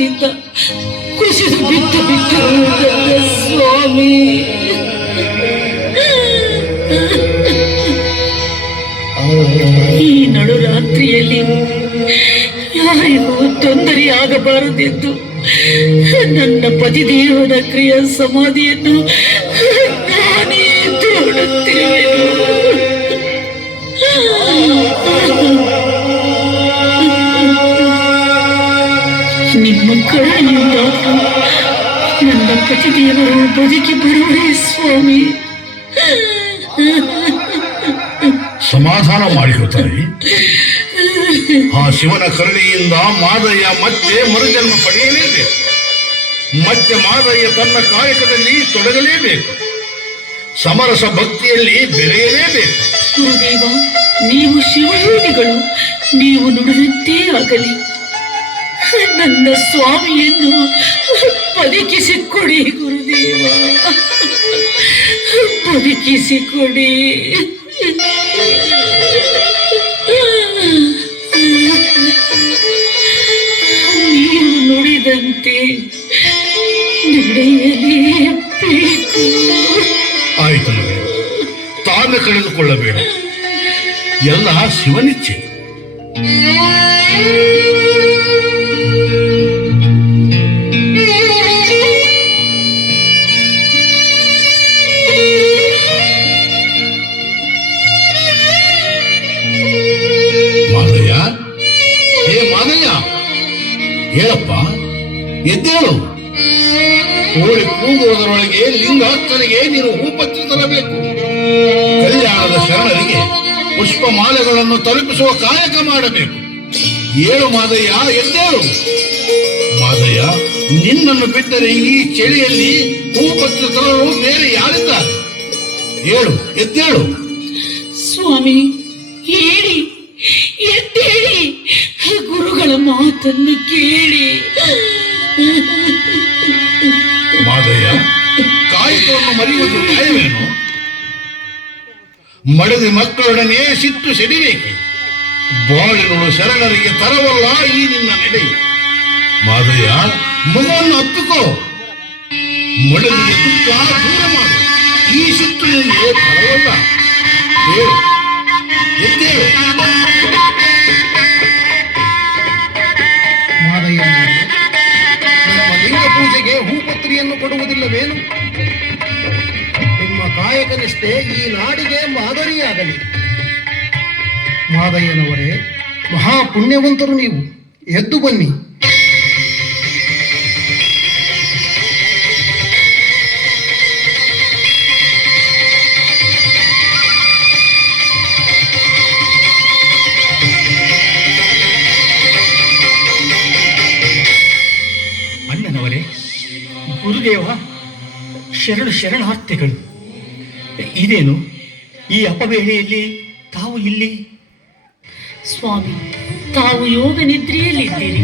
ಹೃದಯದಿಂದ ಕುಸಿದು ಬಿಟ್ಟು ಬಿಟ್ಟು ಸ್ವಾಮಿ. ಈ ನಡುರಾತ್ರಿಯಲ್ಲಿ ಯಾರಿಗೂ ತೊಂದರೆಯಾಗಬಾರದೆಂದು ನನ್ನ ಪತಿದೇವನ ಕ್ರಿಯಾ ಸಮಾಧಿಯನ್ನು ನಾನೇ ತೋಡುತ್ತೇವೆನು. ನಿಮ್ಮ ಕರುಣೆಯಿಂದ ನನ್ನ ಪತಿದೇವರು ಬದುಕಿ ಬರುವರೇ ಸ್ವಾಮಿ. ಸಮಾಧಾನ ಮಾಡಿಕೊಳ್ತಾರೆ. ಆ ಶಿವನ ಕರುಣೆಯಿಂದ ಮಾದಯ್ಯ ಮತ್ತೆ ಮರುಜನ್ಮ ಪಡೆಯಲೇಬೇಕು. ಮತ್ತೆ ಮಾದಯ್ಯ ತನ್ನ ಕಾಯಕದಲ್ಲಿ ತೊಡಗಲೇಬೇಕು. ಸಮರಸ ಭಕ್ತಿಯಲ್ಲಿ ಬೆರೆಯಲೇಬೇಕು. ಗುರುದೇವ, ನೀವು ಶಿವಯೋಗಿಗಳು, ನೀವು ನುಡಿದಂತೆ ಆಗಲಿ. ನನ್ನ ಸ್ವಾಮಿಯನ್ನು ಬದುಕಿಸಿಕೊಡಿ ಗುರುದೇವ, ಬದುಕಿಸಿಕೊಡಿ. ನೀವು ನುಡಿದಂತೆ ನಡೆಯಲೇಬೇಕು. ಆಯಿತು, ತಾಳ್ಮೆ ಕಳೆದುಕೊಳ್ಳಬೇಡ. ಎಲ್ಲ ಶಿವನಿಚ್ಛೆ. ಮಾದಯ್ಯ, ಹೇ ಮಾದಯ್ಯ, ಹೇಳಪ್ಪ, ಎದ್ದೇಳು. ಕೋಳಿ ಕೂಗುವುದರೊಳಗೆ ಲಿಂಗಾಸ್ತನಿಗೆ ನೀನು ಹೂಪತ್ತಿ ತರಬೇಕು. ಕಲ್ಯಾಣದ ಶರಣರಿಗೆ ಪುಷ್ಪ ಮಾಲೆಗಳನ್ನು ತಲುಪಿಸುವ ಕಾಯಕ ಮಾಡಬೇಕು. ಏಳು ಮಾದಯ್ಯ, ಎದ್ದೇಳು. ಮಾದಯ್ಯ, ನಿನ್ನನ್ನು ಬಿಟ್ಟರೆ ಈ ಚಳಿಯಲ್ಲಿ ಹೂಪತ್ತಿ ತರಲು ಬೇರೆ ಯಾರಿದ್ದಾರೆ? ಏಳು, ಎದ್ದೇಳು. ಸ್ವಾಮಿ, ಹೇಳಿ, ಎದ್ದೇಳಿ, ಗುರುಗಳ ಮಾತನ್ನು ಕೇಳಿ. ಮಾದಯ್ಯ, ಕಾಯಕವನ್ನು ಮರೆಯುವುದು ನ್ಯಾಯವೇನು? ಮಡದಿ ಮಕ್ಕಳೊಡನೆ ಸಿಟ್ಟು ಸೆಡಿಬೇಕೆ? ಬಾಳಿನೋಳು ಶರಣರಿಗೆ ತರವಲ್ಲ ಈ ನಿನ್ನ ನಡೆ. ಮಾದಯ್ಯ, ಮಗುವನ್ನು ಅಪ್ಪಿಕೋ. ಮಡದಿಗೆ ದುಃಖ ದೂರ ಮಾಡು. ಈ ಸಿಟ್ಟು ನಿನಗೆ ತರವಲ್ಲ. ಹೇಳು, ಎದ್ದೇಳು. ಮಾದಯ್ಯ, ನಮ್ಮ ಲಿಂಗ ಪೂಜೆಗೆ ಹೂಪತ್ರಿಯನ್ನು ಕೊಡುವುದಿಲ್ಲವೇನು? ನಿಮ್ಮ ಕಾಯಕನಿಷ್ಠೆ ಈ ನಾಡಿಗೆ ಮಾದರಿಯಾಗಲಿ. ಮಾದಯ್ಯನವರೇ, ಮಹಾಪುಣ್ಯವಂತರು ನೀವು. ಎದ್ದು ಬನ್ನಿ. ಅಣ್ಣನವರೇ, ಗುರುದೇವ, ಶರಣಾರ್ಥಿಗಳು. ಇದೇನು ಈ ಅಪವೇಳೆಯಲ್ಲಿ ತಾವು ಇಲ್ಲಿ? ಸ್ವಾಮಿ, ತಾವು ಯೋಗ ನಿದ್ರೆಯಲ್ಲಿದ್ದೀರಿ.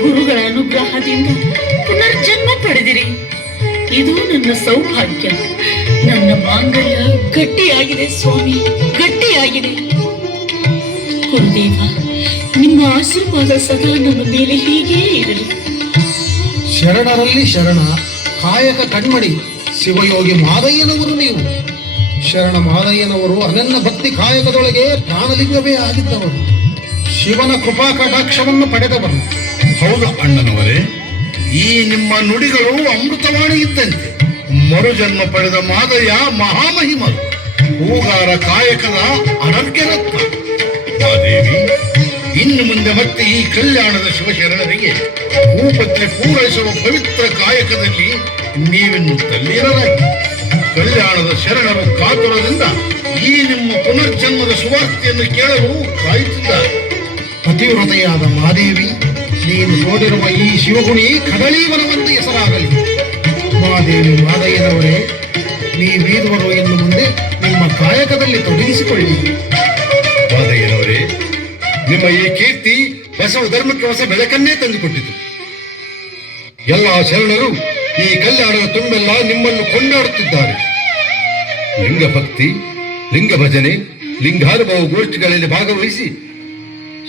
ಗುರುಗಳ ಅನುಗ್ರಹದಿಂದ ಪುನರ್ಜನ್ಮ ಪಡೆದಿರಿ. ಇದು ನನ್ನ ಸೌಭಾಗ್ಯ. ನನ್ನ ಮಾಂಗಲ್ಯ ಗಟ್ಟಿಯಾಗಿದೆ ಸ್ವಾಮಿ, ಗಟ್ಟಿಯಾಗಿದೆ. ಗುರುದೇವ, ನಿಮ್ಮ ಆಶೀರ್ವಾದ ಸದಾ ನಮ್ಮ ಮೇಲೆ ಹೀಗೇ ಇರಲಿ. ಶರಣರಲ್ಲಿ ಶರಣ, ಕಾಯಕ ಕಣ್ಮಡಿ ಶಿವಯೋಗಿ ಮಾದಯ್ಯನವರು ನೀವು. ಶರಣ ಮಾದಯ್ಯನವರು ಅನನ್ನ ಭಕ್ತಿ ಕಾಯಕದೊಳಗೆ ಪ್ರಾಣಲಿಂಗವೇ ಆಗಿದ್ದವರು. ಶಿವನ ಕೃಪಾ ಕಟಾಕ್ಷವನ್ನು ಪಡೆದವರು. ಹೌದು ಅಣ್ಣನವರೇ, ಈ ನಿಮ್ಮ ನುಡಿಗಳು ಅಮೃತವಾಣಿ ಇದ್ದಂತೆ. ಮರುಜನ್ಮ ಪಡೆದ ಮಾದಯ್ಯ ಮಹಾಮಹಿಮರು. ಹೂಗಾರ ಕಾಯಕದ ಅನರ್ಘ್ಯರತ್ನ. ಮಾದೇವಿ, ಇನ್ನು ಮುಂದೆ ಮತ್ತೆ ಈ ಕಲ್ಯಾಣದ ಶಿವಶರಣರಿಗೆ ಹೂಪತ್ರೆ ಪೂರೈಸುವ ಪವಿತ್ರ ಕಾಯಕದಲ್ಲಿ ನೀವಿನ್ನು ತಲ್ಲೀನರಾಗಿ. ಕಲ್ಯಾಣದ ಶರಣರು ಕಾತುರದಿಂದ ಈ ನಿಮ್ಮ ಪುನರ್ಜನ್ಮದ ಸುವಾರ್ತೆಯನ್ನು ಕೇಳಲು ಕಾಯುತ್ತಿದ್ದಾರೆ. ಪತಿವ್ರತೆಯಾದ ಮಾದೇವಿ, ನೀನು ನೋಡಿರುವ ಈ ಶಿವಗುಣಿ ಕದಳೀವನವೆಂದು ಹೆಸರಾಗಲಿ. ಮಾದೇವಿ ಮಾದಯ್ಯನವರೇ, ನೀವೀರುವರು ಎಂದು ಮುಂದೆ ನಿಮ್ಮ ಕಾಯಕದಲ್ಲಿ ತೊಡಗಿಸಿಕೊಳ್ಳಿ. ಮಾದಯ್ಯನವರೇ, ನಿಮ್ಮ ಈ ಕೀರ್ತಿ ಬಸವ ಧರ್ಮಕ್ಕೆ ಹೊಸ ಬೆಳಕನ್ನೇ ತಂದುಕೊಟ್ಟಿತು. ಎಲ್ಲ ಶರಣರು ಈ ಕಲ್ಯಾಣದ ತುಂಬೆಲ್ಲ ನಿಮ್ಮನ್ನು ಕೊಂಡಾಡುತ್ತಿದ್ದಾರೆ. ಲಿಂಗ ಭಕ್ತಿ, ಲಿಂಗ ಭಜನೆ, ಲಿಂಗಾನುಭವ ಗೋಷ್ಠಿಗಳಲ್ಲಿ ಭಾಗವಹಿಸಿ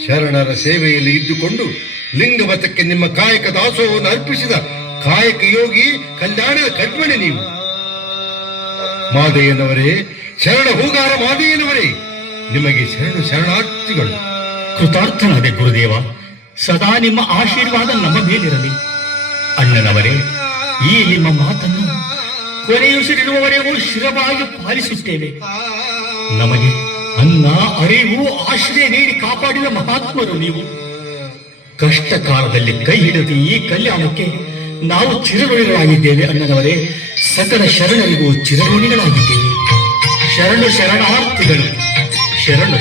ಶರಣರ ಸೇವೆಯಲ್ಲಿ ಇದ್ದುಕೊಂಡು ಲಿಂಗಮತಕ್ಕೆ ನಿಮ್ಮ ಕಾಯಕ ದಾಸೋಹವನ್ನು ಅರ್ಪಿಸಿದ ಕಾಯಕ ಯೋಗಿ ಕಲ್ಯಾಣದ ಕಣ್ಮಣಿ ನೀವು. ಮಾದಯ್ಯನವರೇ, ಶರಣ ಹೂಗಾರ ಮಾದಯ್ಯನವರೇ, ನಿಮಗೆ ಶರಣಾರ್ಥಿಗಳು. ಕೃತಾರ್ಥನಾದೆ ಗುರುದೇವ. ಸದಾ ನಿಮ್ಮ ಆಶೀರ್ವಾದ ನಮ್ಮ ಮೇಲಿರಲಿ. ಅಣ್ಣನವರೇ, ಈ ನಿಮ್ಮ ಮಾತನ್ನು ಕೊನೆಯುಸಿರಿರುವವರೆಗೂ ಶಿರವಾಗಿ ಪಾಲಿಸುತ್ತೇವೆ. ನಮಗೆ ಅನ್ನ, ಅರಿವು, ಆಶ್ರಯ ನೀಡಿ ಕಾಪಾಡಿದ ಮಹಾತ್ಮರು ನೀವು. ಕಷ್ಟ ಕಾಲದಲ್ಲಿ ಕೈ ಹಿಡಿದು ಈ ಕಲ್ಯಾಣಕ್ಕೆ ನಾವು ಚಿರಋಣಿಗಳಾಗಿದ್ದೇವೆ. ಅಣ್ಣನವರೇ, ಸಕಲ ಶರಣರಿಗೂ ಚಿರಋಣಿಗಳಾಗಿದ್ದೇವೆ. ಶರಣಾರ್ಥಿಗಳು. ಶರಣ